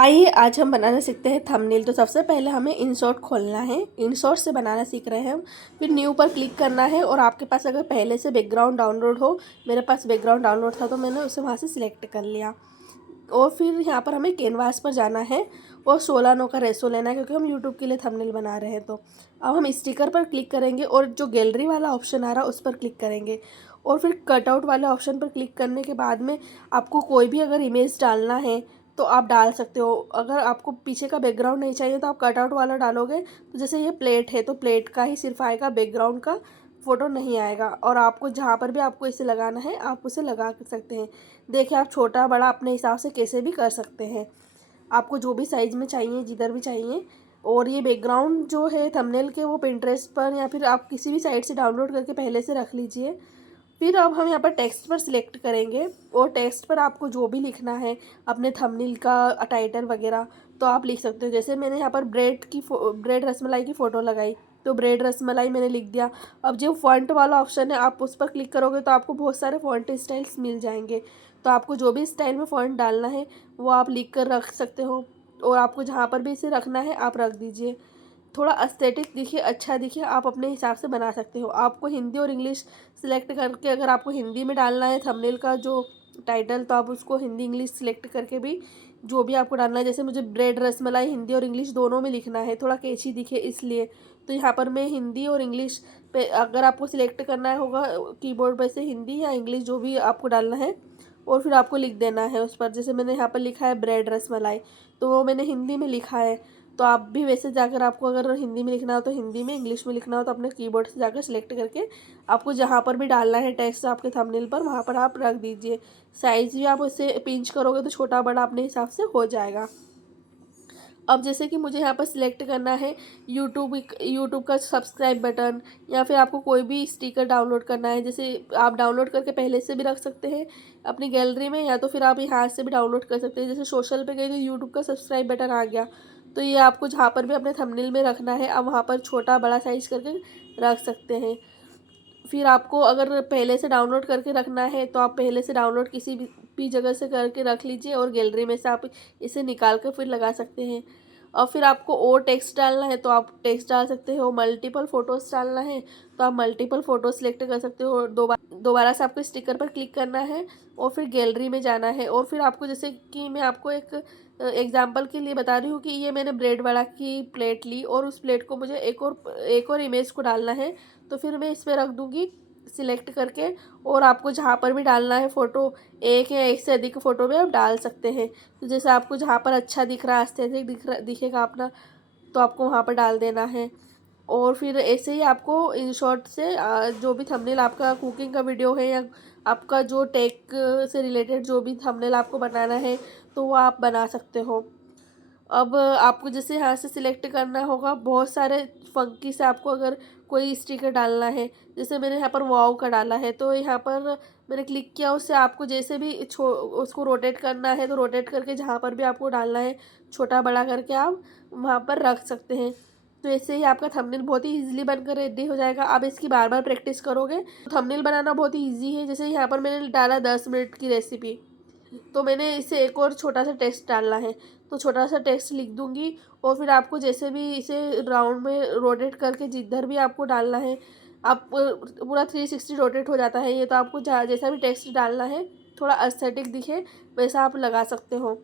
आइए आज हम बनाना सीखते हैं थंबनेल। तो सबसे पहले हमें इंसर्ट खोलना है। इंसर्ट से बनाना सीख रहे हैं हम। फिर न्यू पर क्लिक करना है और आपके पास अगर पहले से बैकग्राउंड डाउनलोड हो, मेरे पास बैकग्राउंड डाउनलोड था तो मैंने उसे वहाँ से सिलेक्ट कर लिया। और फिर यहाँ पर हमें कैनवास पर जाना है और 16:9 का रेशो लेना है क्योंकि हम यूट्यूब के लिए थंबनेल बना रहे हैं। तो अब हम स्टिकर पर क्लिक करेंगे और जो गैलरी वाला ऑप्शन आ रहा है उस पर क्लिक करेंगे और फिर कटआउट वाले ऑप्शन पर क्लिक करने के बाद में आपको कोई भी अगर इमेज डालना है तो आप डाल सकते हो। अगर आपको पीछे का बैकग्राउंड नहीं चाहिए तो आप कटआउट वाला डालोगे तो जैसे ये प्लेट है तो प्लेट का ही सिर्फ आएगा, बैकग्राउंड का फ़ोटो नहीं आएगा। और आपको जहाँ पर भी आपको इसे लगाना है आप उसे लगा सकते हैं। देखिए आप छोटा बड़ा अपने हिसाब से कैसे भी कर सकते हैं, आपको जो भी साइज़ में चाहिए, जिधर भी चाहिए। और ये बैकग्राउंड जो है थंबनेल के वो पिंटरेस्ट पर या फिर आप किसी भी साइट से डाउनलोड करके पहले से रख लीजिए। फिर अब हम यहाँ पर टेक्स्ट पर सिलेक्ट करेंगे और टेक्स्ट पर आपको जो भी लिखना है अपने थंबनेल का टाइटल वगैरह तो आप लिख सकते हो। जैसे मैंने यहाँ पर ब्रेड रसमलाई की फ़ोटो लगाई तो ब्रेड रसमलाई मैंने लिख दिया। अब जो फ़ॉन्ट वाला ऑप्शन है आप उस पर क्लिक करोगे तो आपको बहुत सारे फ़ॉन्ट स्टाइल्स मिल जाएंगे। तो आपको जो भी स्टाइल में फ़ॉन्ट डालना है वो आप लिख कर रख सकते हो और आपको जहाँ पर भी इसे रखना है आप रख दीजिए। थोड़ा एस्थेटिक दिखे, अच्छा दिखे, आप अपने हिसाब से बना सकते हो। आपको हिंदी और इंग्लिश सिलेक्ट करके अगर आपको हिंदी में डालना है थंबनेल का जो टाइटल तो आप उसको हिंदी इंग्लिश सिलेक्ट करके भी जो भी आपको डालना है। जैसे मुझे ब्रेड रसमलाई हिंदी और इंग्लिश दोनों में लिखना है, थोड़ा कैची दिखे इसलिए, तो यहाँ पर मैं हिंदी और इंग्लिश पे अगर आपको सिलेक्ट करना होगा कीबोर्ड पर से हिंदी या इंग्लिश जो भी आपको डालना है और फिर आपको लिख देना है उस पर। जैसे मैंने यहाँ पर लिखा है ब्रेड रसमलाई तो वो मैंने हिंदी में लिखा है। तो आप भी वैसे जाकर आपको अगर हिंदी में लिखना हो तो हिंदी में, इंग्लिश में लिखना हो तो अपने कीबोर्ड से जाकर सिलेक्ट करके आपको जहाँ पर भी डालना है टेक्स्ट आपके थंबनेल पर वहाँ पर आप रख दीजिए। साइज़ भी आप उससे पिंच करोगे तो छोटा बड़ा अपने हिसाब से हो जाएगा। अब जैसे कि मुझे यहाँ पर सिलेक्ट करना है यूट्यूब का सब्सक्राइब बटन या फिर आपको कोई भी स्टिकर डाउनलोड करना है। जैसे आप डाउनलोड करके पहले से भी रख सकते हैं अपनी गैलरी में या तो फिर आप यहाँ से भी डाउनलोड कर सकते हैं। जैसे सोशल पे गए तो यूट्यूब का सब्सक्राइब बटन आ गया तो ये आपको जहाँ पर भी अपने थंबनेल में रखना है आप वहाँ पर छोटा बड़ा साइज करके रख सकते हैं। फिर आपको अगर पहले से डाउनलोड करके रखना है तो आप पहले से डाउनलोड किसी भी जगह से करके रख लीजिए और गैलरी में से आप इसे निकाल कर फिर लगा सकते हैं। और फिर आपको और टेक्स्ट डालना है तो आप टेक्स्ट डाल सकते हो, मल्टीपल फ़ोटोज़ डालना है तो आप मल्टीपल फ़ोटो सेलेक्ट कर सकते हो। दोबारा से आपको स्टिकर पर क्लिक करना है और फिर गैलरी में जाना है। और फिर आपको जैसे कि मैं आपको एक एग्जांपल के लिए बता रही हूँ कि ये मैंने ब्रेड वाला की प्लेट ली और उस प्लेट को मुझे एक और इमेज को डालना है तो फिर मैं इस पर रख दूँगी सिलेक्ट करके। और आपको जहाँ पर भी डालना है फ़ोटो, एक या एक से अधिक फ़ोटो में आप डाल सकते हैं। तो जैसे आपको जहाँ पर अच्छा दिख रहा है, एस्थेटिक दिखेगा अपना, तो आपको वहाँ पर डाल देना है। और फिर ऐसे ही आपको इन शॉर्ट से जो भी थंबनेल आपका कुकिंग का वीडियो है या आपका जो टेक से रिलेटेड जो भी थंबनेल आपको बनाना है तो वो आप बना सकते हो। अब आपको जैसे यहाँ से सिलेक्ट करना होगा बहुत सारे फंकी से, आपको अगर कोई स्टिकर डालना है जैसे मैंने यहाँ पर वाव का डाला है तो यहाँ पर मैंने क्लिक किया, उससे आपको जैसे भी उसको रोटेट करना है तो रोटेट करके जहाँ पर भी आपको डालना है छोटा बड़ा करके आप वहाँ पर रख सकते हैं। तो ऐसे ही आपका थंबनेल बहुत ही ईजिली बनकर रेडी हो जाएगा। आप इसकी बार बार प्रैक्टिस करोगे तो थंबनेल बनाना बहुत ही ईजी है। जैसे यहाँ पर मैंने डाला 10 मिनट की रेसिपी तो मैंने इसे एक और छोटा सा टेक्स्ट डालना है तो छोटा सा टेक्स्ट लिख दूंगी। और फिर आपको जैसे भी इसे राउंड में रोटेट करके जिधर भी आपको डालना है आप पूरा 360 रोटेट हो जाता है ये। तो आपको जैसा भी टेक्स्ट डालना है थोड़ा एस्थेटिक दिखे वैसा आप लगा सकते हो।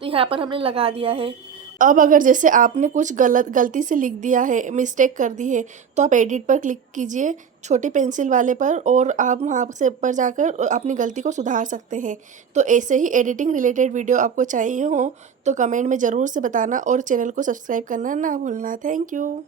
तो यहाँ पर हमने लगा दिया है। अब अगर जैसे आपने कुछ गलती से लिख दिया है, मिस्टेक कर दी है तो आप एडिट पर क्लिक कीजिए छोटी पेंसिल वाले पर और आप वहाँ से ऊपर जाकर अपनी गलती को सुधार सकते हैं। तो ऐसे ही एडिटिंग रिलेटेड वीडियो आपको चाहिए हो तो कमेंट में ज़रूर से बताना और चैनल को सब्सक्राइब करना ना भूलना। Thank you.